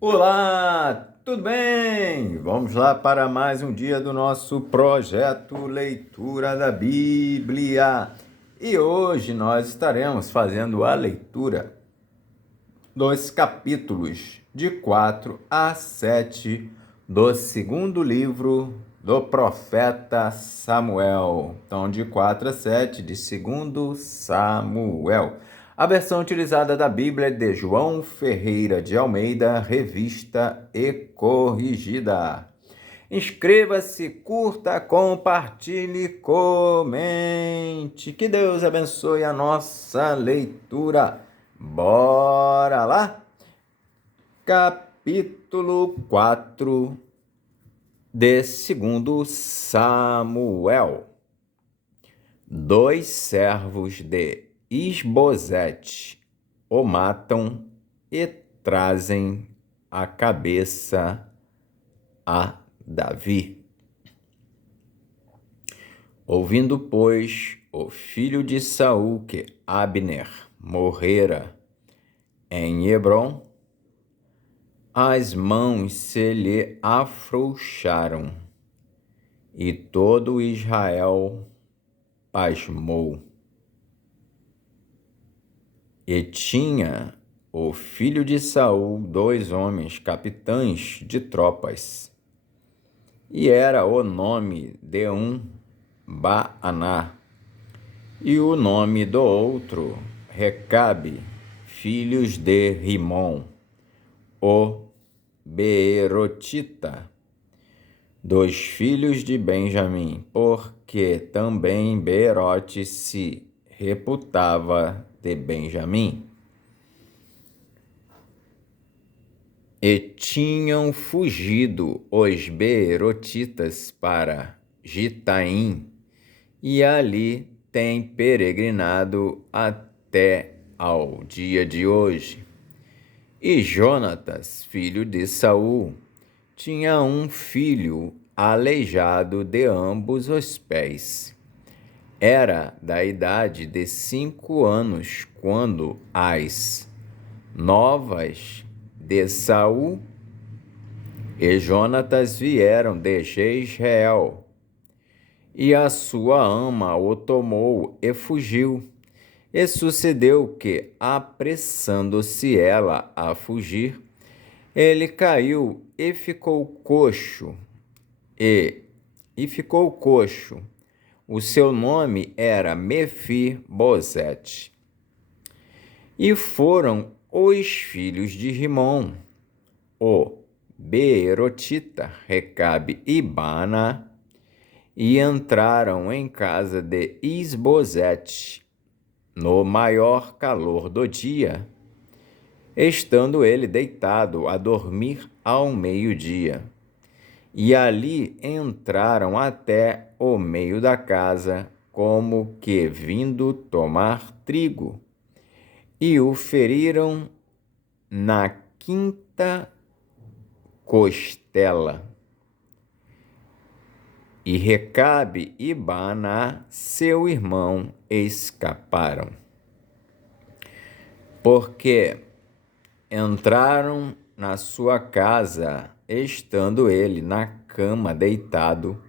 Olá, tudo bem? Vamos lá para mais um dia do nosso projeto Leitura da Bíblia. E hoje nós estaremos fazendo a leitura dos capítulos de 4 a 7 do segundo livro do profeta Samuel. Então, de 4 a 7 de segundo Samuel. A versão utilizada da Bíblia é de João Ferreira de Almeida, revista e corrigida. Inscreva-se, curta, compartilhe, comente. Que Deus abençoe a nossa leitura. Bora lá? Capítulo 4 de segundo Samuel. 2 servos de Isbosete o matam e trazem a cabeça a Davi. Ouvindo, pois, o filho de Saul que Abner morrera em Hebrom, as mãos se lhe afrouxaram, e todo Israel pasmou. E tinha o filho de Saul 2 homens capitães de tropas, e era o nome de um Baaná, e o nome do outro Recabe, filhos de Rimom, o Beerotita, dos filhos de Benjamim, porque também Beerote se reputava de Benjamim. E tinham fugido os Beerotitas para Gitaim, e ali têm peregrinado até ao dia de hoje. E Jonatas, filho de Saul, tinha um filho aleijado de ambos os pés. Era da idade de 5 anos quando as novas de Saul e Jonatas vieram de Jezreel, e a sua ama o tomou e fugiu. E sucedeu que, apressando-se ela a fugir, ele caiu e ficou coxo. ficou coxo. O seu nome era Mefibosete. E foram os filhos de Rimom, o Beerotita, Recabe e Baana, e entraram em casa de Isbosete no maior calor do dia, estando ele deitado a dormir ao meio-dia. E ali entraram até o meio da casa, como que vindo tomar trigo, e o feriram na quinta costela. E Recabe e Baaná, seu irmão, escaparam, porque entraram na sua casa, estando ele na cama deitado,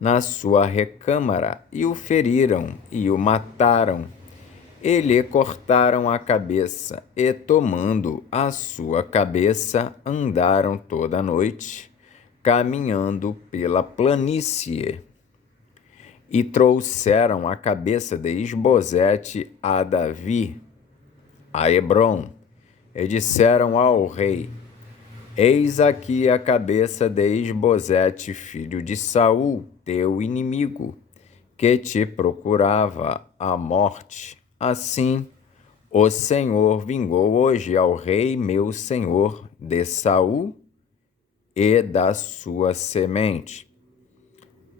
na sua recâmara, e o feriram e o mataram. E lhe cortaram a cabeça, e tomando a sua cabeça, andaram toda a noite, caminhando pela planície. E trouxeram a cabeça de Isbosete a Davi, a Hebrom, e disseram ao rei: Eis aqui a cabeça de Isbosete, filho de Saul, teu inimigo, que te procurava a morte. Assim, o Senhor vingou hoje ao rei meu senhor de Saul e da sua semente.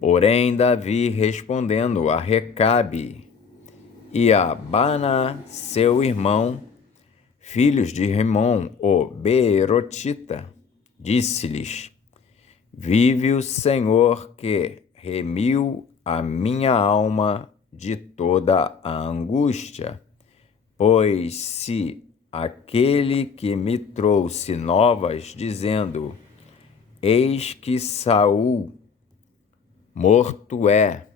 Porém, Davi, respondendo a Recabe e a Baana, seu irmão, filhos de Rimom, o Beerotita, disse-lhes: Vive o Senhor que remiu a minha alma de toda a angústia, pois se aquele que me trouxe novas, dizendo: Eis que Saul morto é,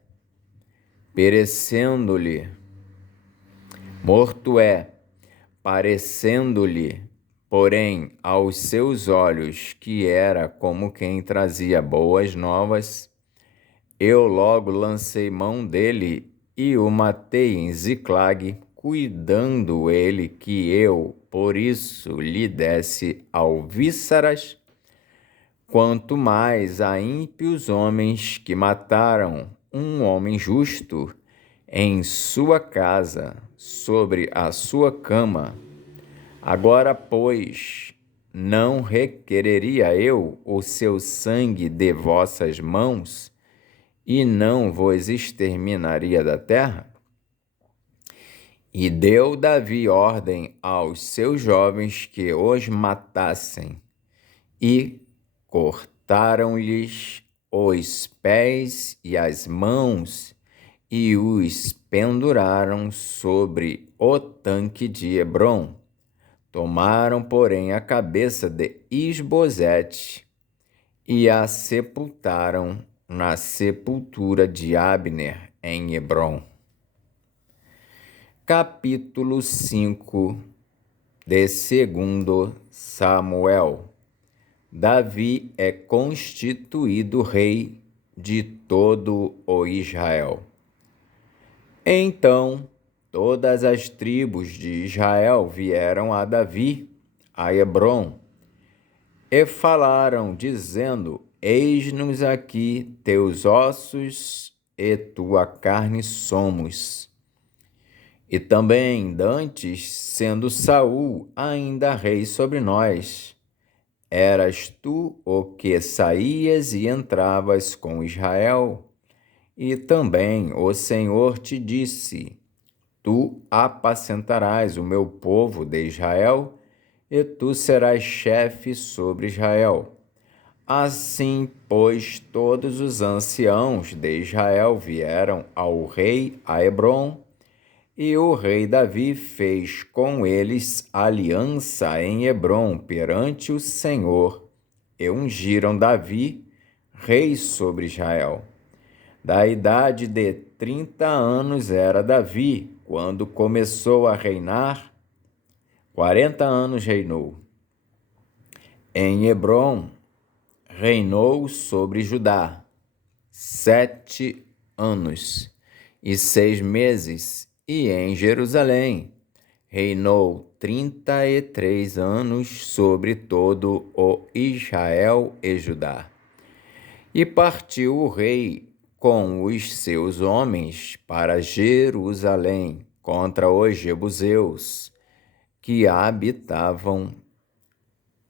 parecendo-lhe, porém, aos seus olhos, que era como quem trazia boas novas, eu logo lancei mão dele e o matei em Ziclague, cuidando ele que eu, por isso, lhe desse alvíceras, quanto mais a ímpios homens que mataram um homem justo em sua casa, sobre a sua cama. Agora, pois, não requereria eu o seu sangue de vossas mãos, e não vos exterminaria da terra? E deu Davi ordem aos seus jovens que os matassem, e cortaram-lhes os pés e as mãos, e os penduraram sobre o tanque de Hebrom. Tomaram, porém, a cabeça de Isbosete e a sepultaram na sepultura de Abner, em Hebrom. Capítulo 5 de 2 Samuel. Davi é constituído rei de todo o Israel. Então, todas as tribos de Israel vieram a Davi, a Hebrom, e falaram, dizendo: Eis-nos aqui teus ossos e tua carne somos. E também dantes, sendo Saul ainda rei sobre nós, eras tu o que saías e entravas com Israel. E também o Senhor te disse: Tu apacentarás o meu povo de Israel, e tu serás chefe sobre Israel. Assim, pois, todos os anciãos de Israel vieram ao rei a Hebrom, e o rei Davi fez com eles aliança em Hebrom perante o Senhor, e ungiram Davi rei sobre Israel. Da idade de 30 anos era Davi, quando começou a reinar, 40 anos reinou. Em Hebrom reinou sobre Judá 7 anos e 6 meses, e em Jerusalém reinou 33 anos sobre todo o Israel e Judá. E partiu o rei com os seus homens para Jerusalém contra os jebuseus que habitavam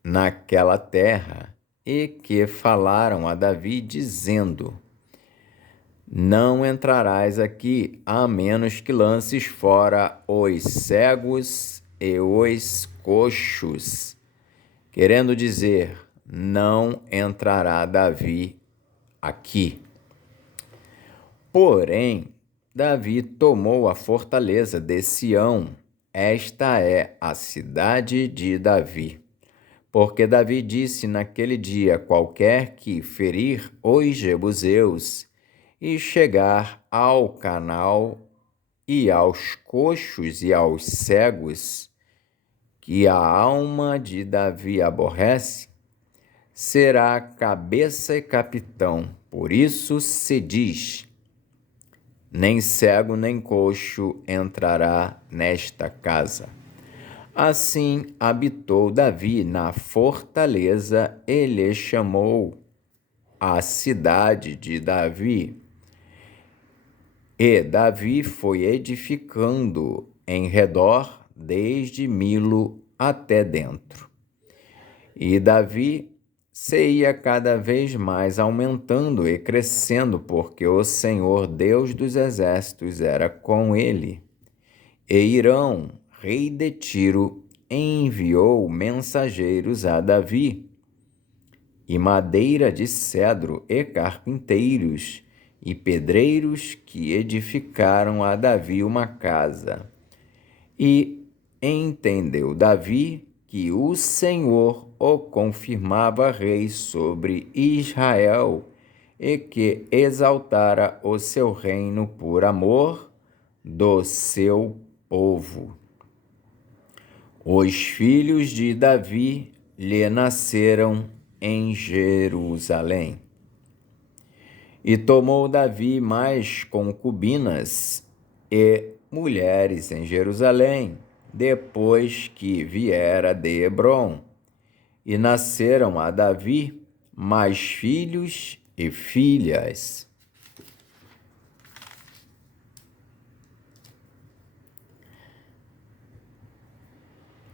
naquela terra, e que falaram a Davi, dizendo: Não entrarás aqui, a menos que lances fora os cegos e os coxos, querendo dizer, não entrará Davi aqui. Porém, Davi tomou a fortaleza de Sião, esta é a cidade de Davi. Porque Davi disse naquele dia: qualquer que ferir os jebuseus e chegar ao canal e aos coxos e aos cegos, que a alma de Davi aborrece, será cabeça e capitão. Por isso se diz: nem cego nem coxo entrará nesta casa. Assim habitou Davi na fortaleza e lhe chamou a cidade de Davi. E Davi foi edificando em redor, desde Milo até dentro. E Davi se ia cada vez mais aumentando e crescendo, porque o Senhor Deus dos exércitos era com ele. E Hirão, rei de Tiro, enviou mensageiros a Davi, e madeira de cedro, e carpinteiros, e pedreiros que edificaram a Davi uma casa. E entendeu Davi que o Senhor o confirmava rei sobre Israel e que exaltara o seu reino por amor do seu povo. Os filhos de Davi lhe nasceram em Jerusalém. E tomou Davi mais concubinas e mulheres em Jerusalém, depois que viera de Hebrom. E nasceram a Davi mais filhos e filhas.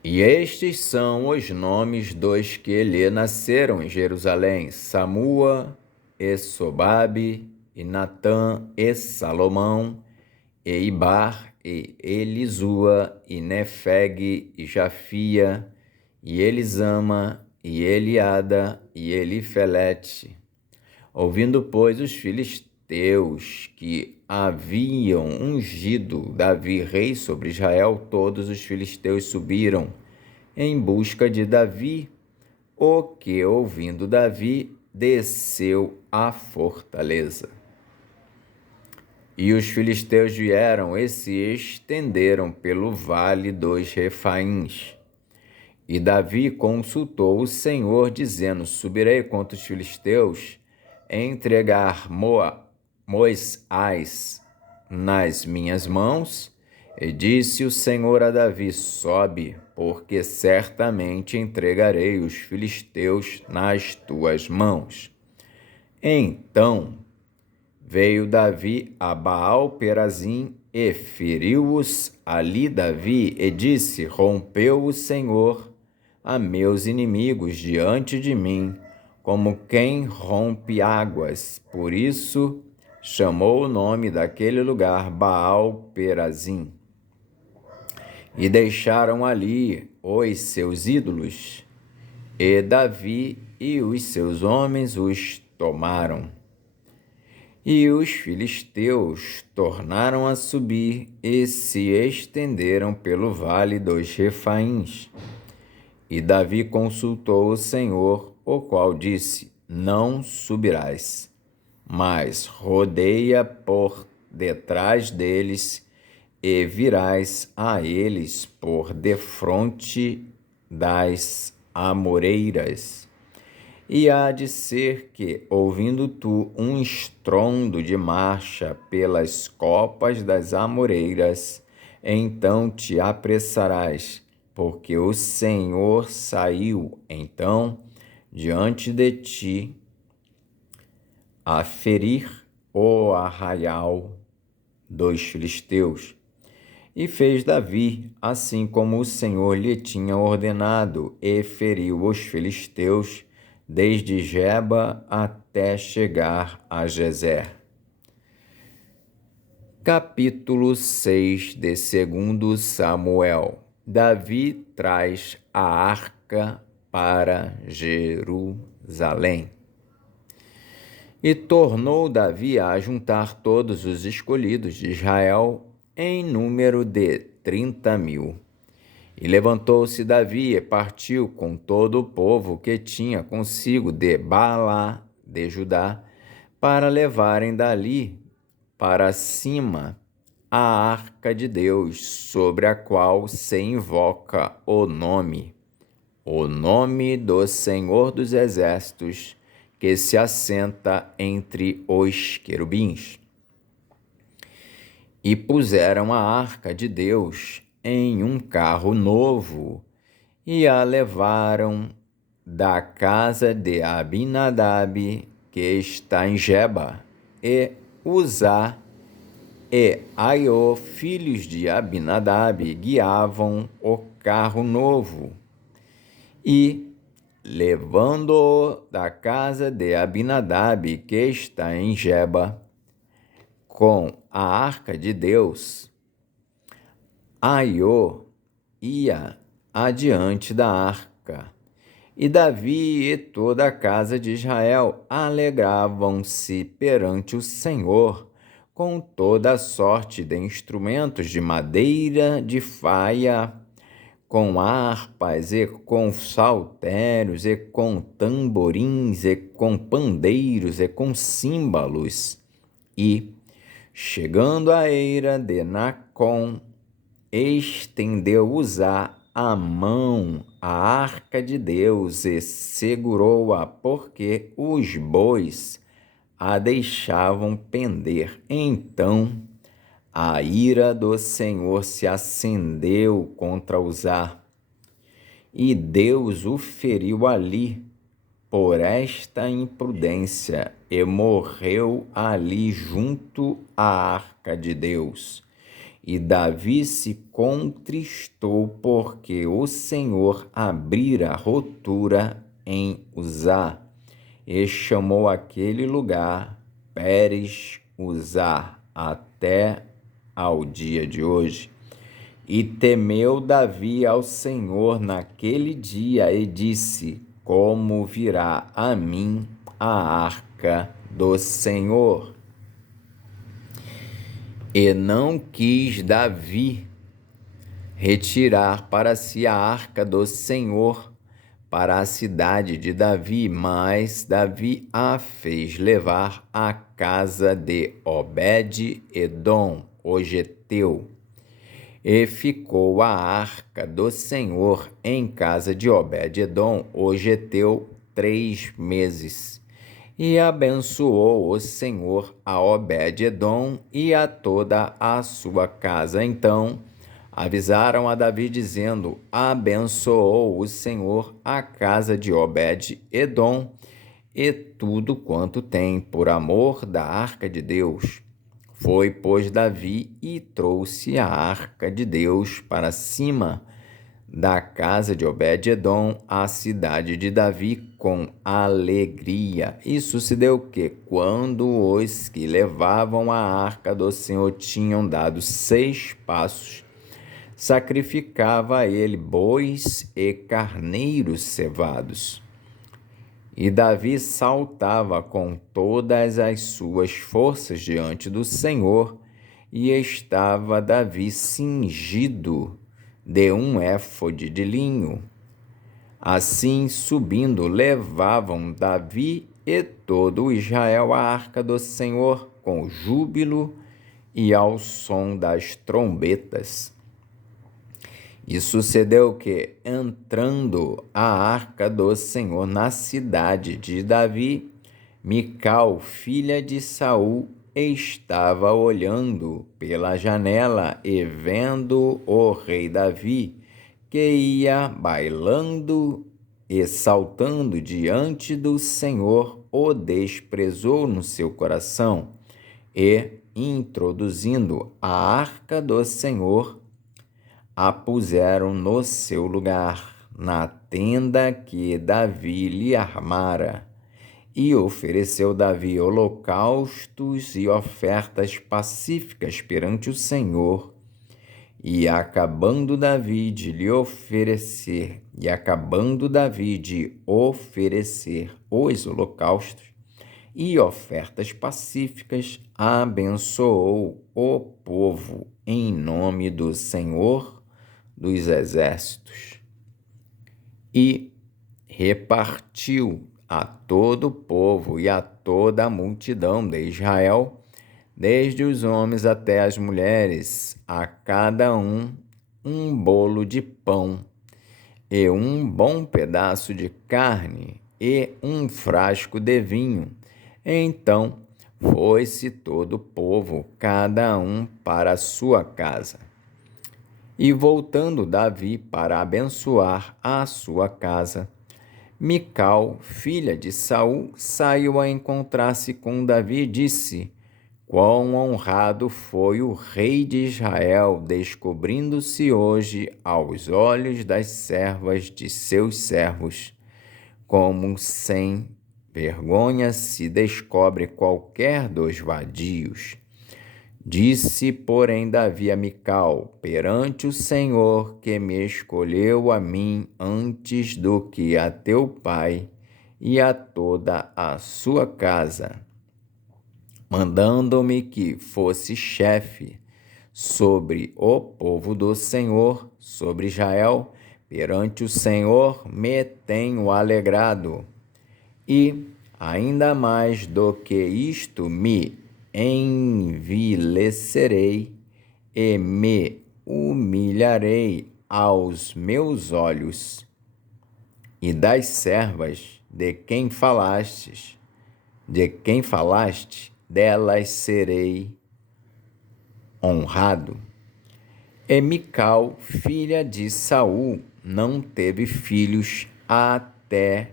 E estes são os nomes dos que lhe nasceram em Jerusalém: Samua, e Sobabe, e Natã, e Salomão, e Ibar, e Elisua, e Nefeg, e Jafia, e Elisama, e Eliada, e Elifelete. Ouvindo, pois, os filisteus que haviam ungido Davi rei sobre Israel, todos os filisteus subiram em busca de Davi, o que, ouvindo Davi, desceu à fortaleza. E os filisteus vieram e se estenderam pelo vale dos Refaíns. E Davi consultou o Senhor, dizendo: subirei contra os filisteus, entregar Moisés nas minhas mãos? E disse o Senhor a Davi: sobe, porque certamente entregarei os filisteus nas tuas mãos. Então veio Davi a Baal-Perazim e feriu-os ali Davi, e disse: rompeu o Senhor a meus inimigos diante de mim, como quem rompe águas. Por isso chamou o nome daquele lugar Baal-Perazim. E deixaram ali os seus ídolos, e Davi e os seus homens os tomaram. E os filisteus tornaram a subir e se estenderam pelo vale dos Refaíns. E Davi consultou o Senhor, o qual disse: não subirás, mas rodeia por detrás deles e virás a eles por defronte das amoreiras. E há de ser que, ouvindo tu um estrondo de marcha pelas copas das amoreiras, então te apressarás, porque o Senhor saiu então diante de ti a ferir o arraial dos filisteus. E fez Davi assim como o Senhor lhe tinha ordenado, e feriu os filisteus desde Geba até chegar a Gezer. Capítulo 6 de 2 Samuel. Davi traz a arca para Jerusalém. E tornou Davi a juntar todos os escolhidos de Israel, em número de 30.000. E levantou-se Davi e partiu com todo o povo que tinha consigo de Baalá de Judá, para levarem dali para cima a arca de Deus, sobre a qual se invoca o nome do Senhor dos Exércitos, que se assenta entre os querubins. E puseram a arca de Deus em um carro novo, e a levaram da casa de Abinadab, que está em Geba, e Uzá e Aiô, filhos de Abinadab, guiavam o carro novo. E, levando-o da casa de Abinadab, que está em Geba, com a arca de Deus, Aiô ia adiante da arca. E Davi e toda a casa de Israel alegravam-se perante o Senhor com toda a sorte de instrumentos de madeira, de faia, com harpas, e com saltérios, e com tamborins, e com pandeiros, e com símbalos. E, chegando à eira de Nacon, estendeu Uzá a mão à arca de Deus e segurou-a, porque os bois a deixavam pender. Então a ira do Senhor se acendeu contra Uzá, e Deus o feriu ali por esta imprudência, e morreu ali junto à arca de Deus. E Davi se contristou, porque o Senhor abrira rotura em Uzá, e chamou aquele lugar Pérez Uzá até ao dia de hoje. E temeu Davi ao Senhor naquele dia e disse: como virá a mim a arca do Senhor? E não quis Davi retirar para si a arca do Senhor para a cidade de Davi, mas Davi a fez levar à casa de Obed-edom, o geteu. E ficou a arca do Senhor em casa de Obed-edom, o geteu, 3 meses. E abençoou o Senhor a Obed-edom e a toda a sua casa. Então avisaram a Davi, dizendo: abençoou o Senhor a casa de Obed-edom e tudo quanto tem, por amor da arca de Deus. Foi, pois, Davi e trouxe a arca de Deus para cima da casa de Obed-edom à cidade de Davi com alegria. E sucedeu que, quando os que levavam a arca do Senhor tinham dado 6 passos, sacrificava ele bois e carneiros cevados. E Davi saltava com todas as suas forças diante do Senhor, e estava Davi cingido de um éfode de linho. Assim, subindo, levavam Davi e todo Israel a arca do Senhor com júbilo e ao som das trombetas. E sucedeu que, entrando a arca do Senhor na cidade de Davi, Mical, filha de Saul, estava olhando pela janela e vendo o rei Davi, que ia bailando e saltando diante do Senhor, o desprezou no seu coração e, introduzindo a arca do Senhor, a puseram no seu lugar, na tenda que Davi lhe armara. E ofereceu Davi holocaustos e ofertas pacíficas perante o Senhor. E acabando Davi de oferecer os holocaustos e ofertas pacíficas, abençoou o povo em nome do Senhor dos exércitos, e repartiu a todo o povo e a toda a multidão de Israel, desde os homens até as mulheres, a cada um bolo de pão, e um bom pedaço de carne, e um frasco de vinho. Então foi-se todo o povo, cada um para a sua casa. E voltando Davi para abençoar a sua casa, Mical, filha de Saul, saiu a encontrar-se com Davi e disse: quão honrado foi o rei de Israel, descobrindo-se hoje aos olhos das servas de seus servos, como sem vergonha se descobre qualquer dos vadios. Disse, porém, Davi a Mical: perante o Senhor, que me escolheu a mim antes do que a teu pai e a toda a sua casa, mandando-me que fosse chefe sobre o povo do Senhor, sobre Israel, perante o Senhor me tenho alegrado, e, ainda mais do que isto, me envilecerei e me humilharei aos meus olhos. E das servas de quem falaste, delas serei honrado. E Mical, filha de Saul, não teve filhos até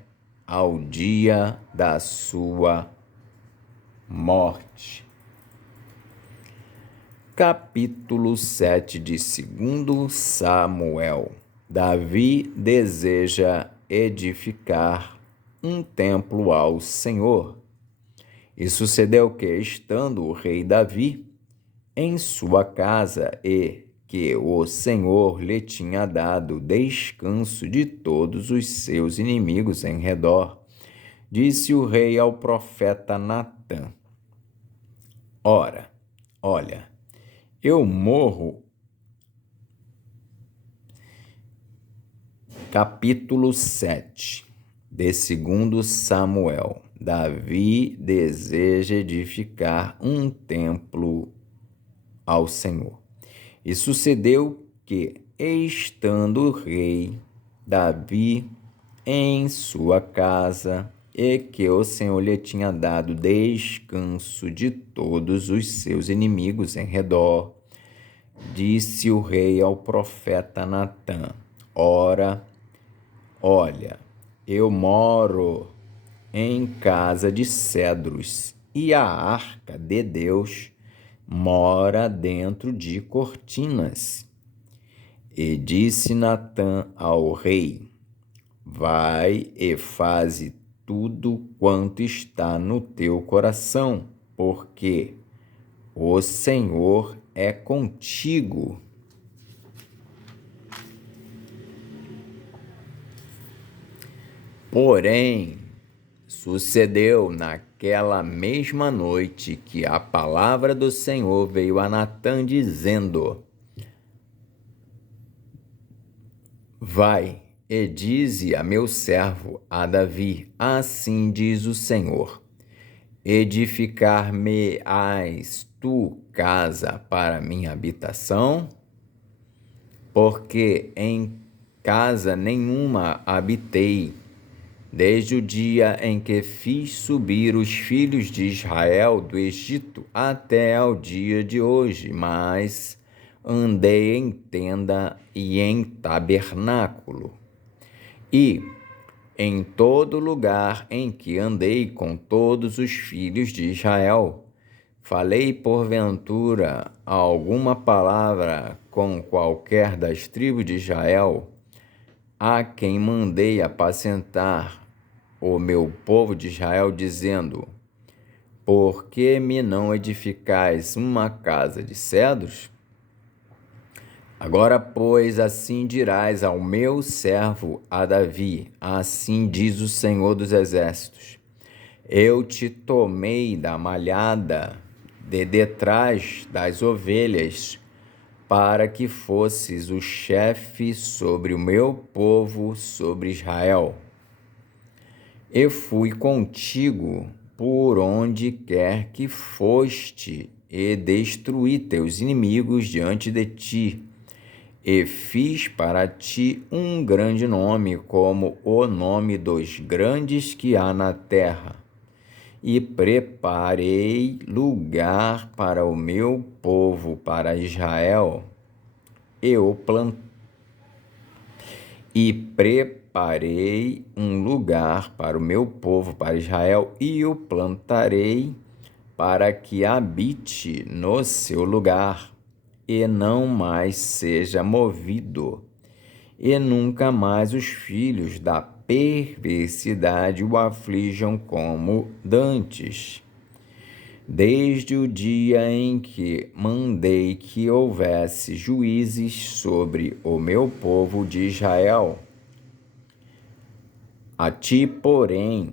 ao dia da sua morte. Capítulo 7 de 2 Samuel. Davi deseja edificar um templo ao Senhor. E sucedeu que, estando o rei Davi em sua casa e que o Senhor lhe tinha dado descanso de todos os seus inimigos em redor, disse o rei ao profeta Natã: Ora, olha, eu morro. Capítulo 7 de 2 Samuel. Davi deseja edificar um templo ao Senhor. E sucedeu que, estando o rei Davi em sua casa, e que o Senhor lhe tinha dado descanso de todos os seus inimigos em redor, disse o rei ao profeta Natã: Ora, olha, eu moro em casa de cedros, e a arca de Deus mora dentro de cortinas. E disse Natã ao rei: Vai e faze tudo quanto está no teu coração, porque o Senhor é contigo. Porém, sucedeu naquela mesma noite que a palavra do Senhor veio a Natã dizendo: Vai e dize a meu servo, a Davi: Assim diz o Senhor: Edificar-me-ás tu casa para minha habitação? Porque em casa nenhuma habitei, desde o dia em que fiz subir os filhos de Israel do Egito até ao dia de hoje, mas andei em tenda e em tabernáculo. E em todo lugar em que andei com todos os filhos de Israel, falei porventura alguma palavra com qualquer das tribos de Israel, a quem mandei apacentar o meu povo de Israel, dizendo: Por que me não edificais uma casa de cedros? Agora, pois, assim dirás ao meu servo, a Davi: Assim diz o Senhor dos Exércitos: Eu te tomei da malhada de detrás das ovelhas, para que fosses o chefe sobre o meu povo, sobre Israel. E fui contigo por onde quer que foste, e destruí teus inimigos diante de ti, e fiz para ti um grande nome, como o nome dos grandes que há na terra. E preparei lugar para o meu povo, para Israel, preparei um lugar para o meu povo, para Israel, e o plantarei para que habite no seu lugar, e não mais seja movido, e nunca mais os filhos da perversidade o aflijam como dantes. Desde o dia em que mandei que houvesse juízes sobre o meu povo de Israel. A ti, porém,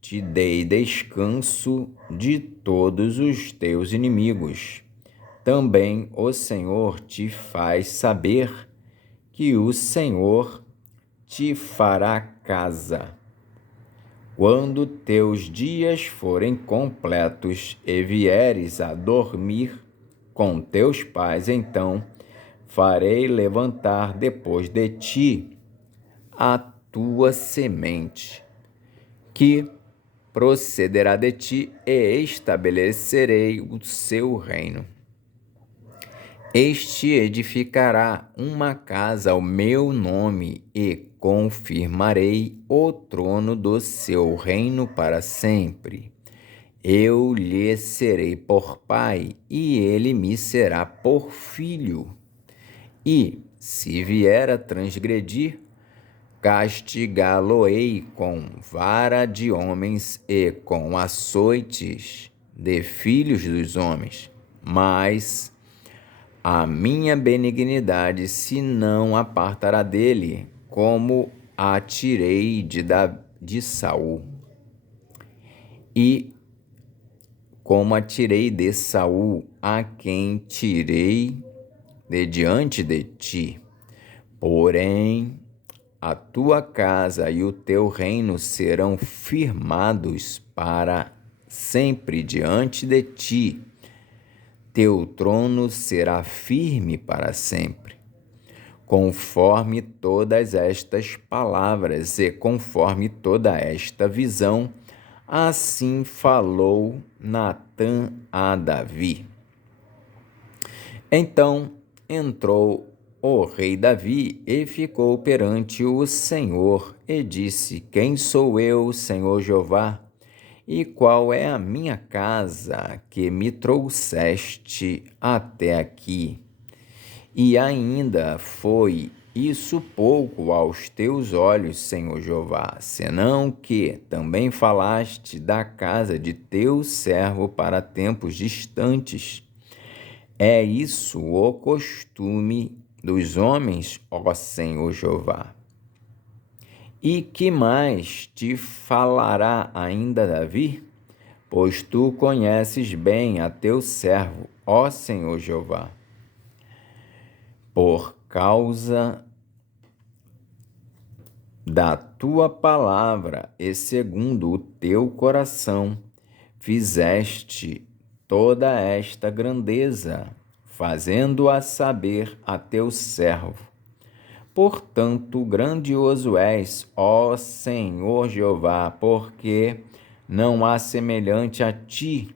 te dei descanso de todos os teus inimigos. Também o Senhor te faz saber que o Senhor te fará casa. Quando teus dias forem completos e vieres a dormir com teus pais, então farei levantar depois de ti a tua semente, que procederá de ti, e estabelecerei o seu reino. Este edificará uma casa ao meu nome, e confirmarei o trono do seu reino para sempre. Eu lhe serei por pai, e ele me será por filho. E, se vier a transgredir, castigá-lo-ei com vara de homens e com açoites de filhos dos homens. Mas a minha benignidade se não apartará dele, como a tirei de Saul, e como a tirei de Saul, a quem tirei de diante de ti. Porém, a tua casa e o teu reino serão firmados para sempre diante de ti. Teu trono será firme para sempre. Conforme todas estas palavras e conforme toda esta visão, assim falou Natã a Davi. Então entrou o rei Davi e ficou perante o Senhor e disse: Quem sou eu, Senhor Jeová? E qual é a minha casa que me trouxeste até aqui? E ainda foi isso pouco aos teus olhos, Senhor Jeová, senão que também falaste da casa de teu servo para tempos distantes. É isso o costume dos homens, ó Senhor Jeová. E que mais te falará ainda Davi? Pois tu conheces bem a teu servo, ó Senhor Jeová. Por causa da tua palavra e segundo o teu coração, fizeste toda esta grandeza, fazendo-a saber a teu servo. Portanto, grandioso és, ó Senhor Jeová, porque não há semelhante a ti,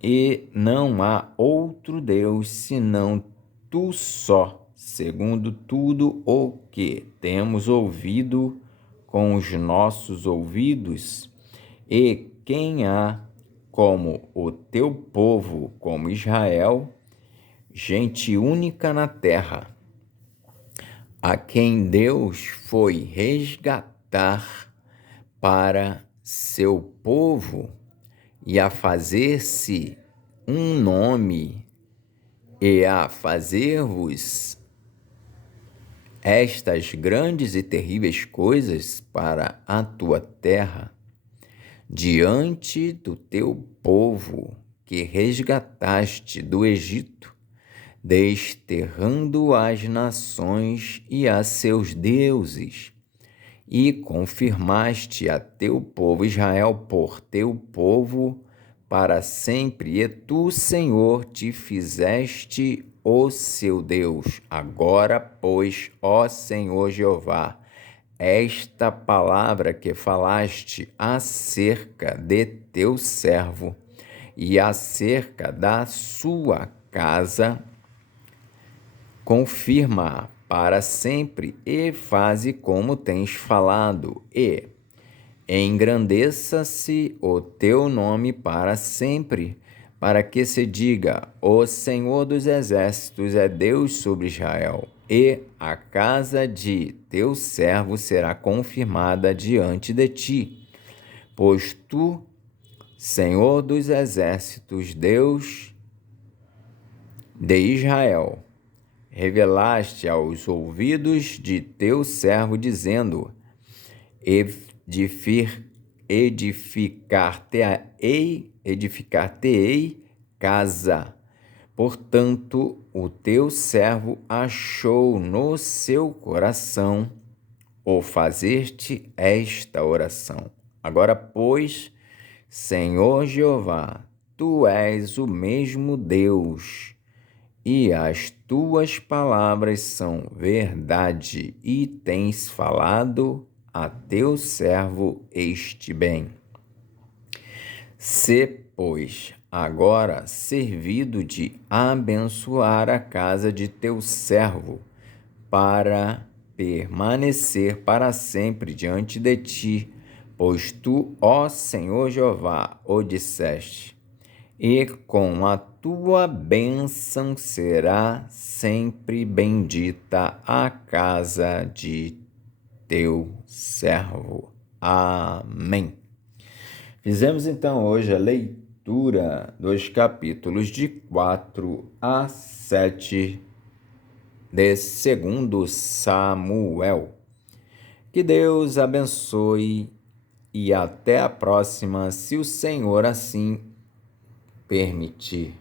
e não há outro Deus senão tu só, segundo tudo o que temos ouvido com os nossos ouvidos. E quem há como o teu povo, como Israel, gente única na terra, a quem Deus foi resgatar para seu povo e a fazer-se um nome e a fazer-vos estas grandes e terríveis coisas para a tua terra, diante do teu povo que resgataste do Egito, desterrando as nações e a seus deuses, e confirmaste a teu povo Israel por teu povo para sempre, e tu, Senhor, te fizeste o seu Deus. Agora, pois, ó Senhor Jeová, esta palavra que falaste acerca de teu servo e acerca da sua casa, confirma para sempre e faze como tens falado, e engrandeça-se o teu nome para sempre, para que se diga: o Senhor dos Exércitos é Deus sobre Israel, e a casa de teu servo será confirmada diante de ti. Pois tu, Senhor dos Exércitos, Deus de Israel, revelaste aos ouvidos de teu servo, dizendo: edificar-te-ei casa. Portanto, o teu servo achou no seu coração ou fazer-te esta oração. Agora, pois, Senhor Jeová, tu és o mesmo Deus, e as tuas palavras são verdade, e tens falado a teu servo este bem. Sê, pois, agora servido de abençoar a casa de teu servo, para permanecer para sempre diante de ti, pois tu, ó Senhor Jeová, o disseste, e com a tua bênção será sempre bendita a casa de teu servo. Amém. Fizemos então hoje a leitura dos capítulos de 4 a 7 de 2 Samuel. Que Deus abençoe e até a próxima, se o Senhor assim permitir.